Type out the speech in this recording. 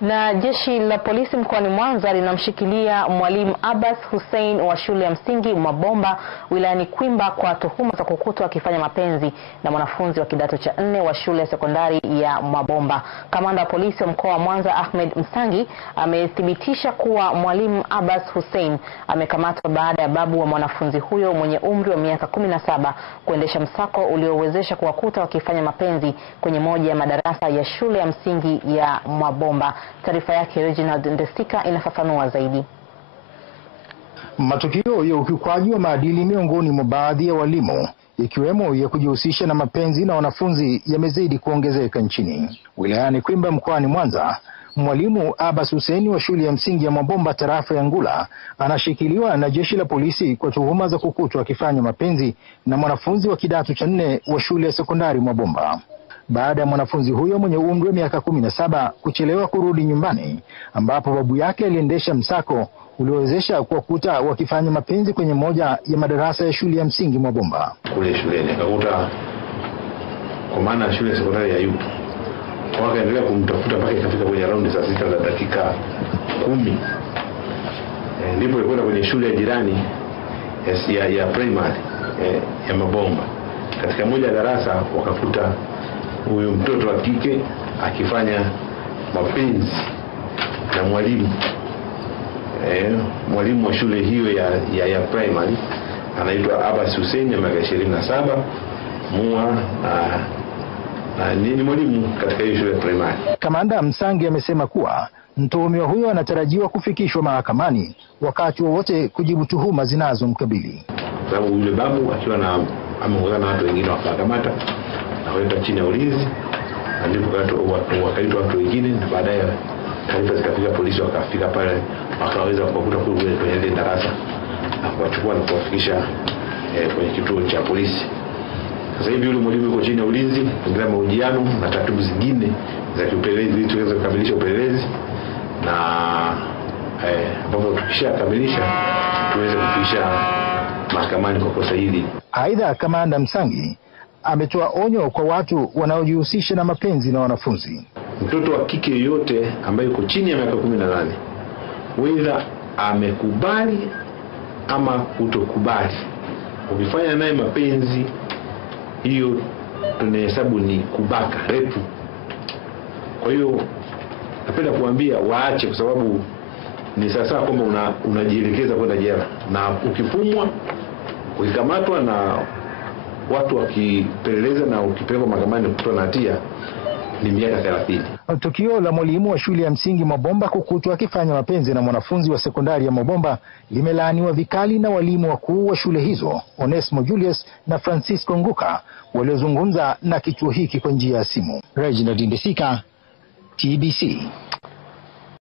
Na jeshi la polisi mkoani Mwanza linamshikilia mwalimu Abbas Hussein wa shule ya msingi Mwabomba wilayani Kwimba kwa tuhuma za kukutwa akifanya mapenzi na mwanafunzi wa kidato cha 4 wa shule ya sekondari ya Mwabomba. Kamanda wa polisi wa mkoa wa Mwanza Ahmed Msangi amethibitisha kuwa mwalimu Abbas Hussein amekamatwa baada ya babu wa mwanafunzi huyo mwenye umri wa miaka 17 kuendesha msako uliowezesha kuwakuta wakifanya mapenzi kwenye moja ya madarasa ya shule ya msingi ya Mwabomba. Taarifa yake Reginald Ndesika inafafanua zaidi. Matukio ya ukiukwaji wa maadili miongoni mwa baadhi ya walimu, ikiwemo ya kujihusisha na mapenzi na wanafunzi, yamezidi kuongezeka nchini. Wilayani Kwimba mkoani Mwanza, mwalimu Abbas Hussein wa shule ya msingi ya Mwabomba tarafa ya Ngula anashikiliwa na jeshi la polisi kwa tuhuma za kukutwa akifanya mapenzi na mwanafunzi wa kidato cha 4 wa shule ya sekondari Mwabomba. Baada ya mwanafunzi huyo mwenye umri wa miaka 17 kuchelewa kurudi nyumbani, ambapo babu yake aliendesha msako uliowezesha kuwakuta wakifanya mapenzi kwenye moja ya madarasa ya shule ya msingi Mwabomba. Kule shuleni akakuta, kwa maana shule ya sekondari ya yupo, wakaendelea kumtafuta mpaka ikafika kwenye raundi saa 6 na dakika 10. Ndipo alikwenda kwenye shule ya jirani ya primary ya Mwabomba. Katika moja ya darasa wakakuta huyo mtoto wa kike akifanya mapenzi na mwalimu wa shule hiyo ya primary, anaitwa Abbas Hussein ya miaka 27, ni mwalimu katika hiyo shule ya primary. Kamanda Msangi amesema kuwa mtuhumiwa huyo anatarajiwa kufikishwa mahakamani wakati wowote kujibu tuhuma zinazomkabili. Sababu yule babu akiwa ameongozana na watu wengine wakakamata na kwenda chini ya ulinzi, ndipo wakaitwa watu wengine, na baadaye taarifa zikafika polisi, wakafika pale wakaweza kuwakuta kwenye ile darasa na kuwachukua na kuwafikisha kwenye kituo cha polisi. Sasa hivi yule mwalimu yuko chini ya ulinzi, endelea mahojiano na taratibu zingine za kiupelelezi ili tuweze kukamilisha upelelezi, na ambapo tukishakamilisha tuweze kufikisha mahakamani kwa kosa hili. Aidha, Kamanda Msangi ametoa onyo kwa watu wanaojihusisha na mapenzi na wanafunzi. Mtoto wa kike yote ambaye yuko chini ya miaka 18, whether amekubali ama kutokubali, ukifanya naye mapenzi, hiyo tunahesabu ni kubaka, rape. Kwa hiyo napenda kuambia waache, kwa sababu ni sasa kwamba unajielekeza kwenda jela, na ukifumwa, ukikamatwa na watu wakipeleleza na ukipelekwa mahakamani kukutwa na hatia, ni miaka 30. Tukio la mwalimu wa shule ya msingi Mwabomba kukutwa akifanya mapenzi na mwanafunzi wa sekondari ya Mwabomba limelaaniwa vikali na walimu wakuu wa shule hizo, Onesmo Julius na Francisco Nguka, waliozungumza na kituo hiki kwa njia ya simu. Reginald Ndesika, TBC.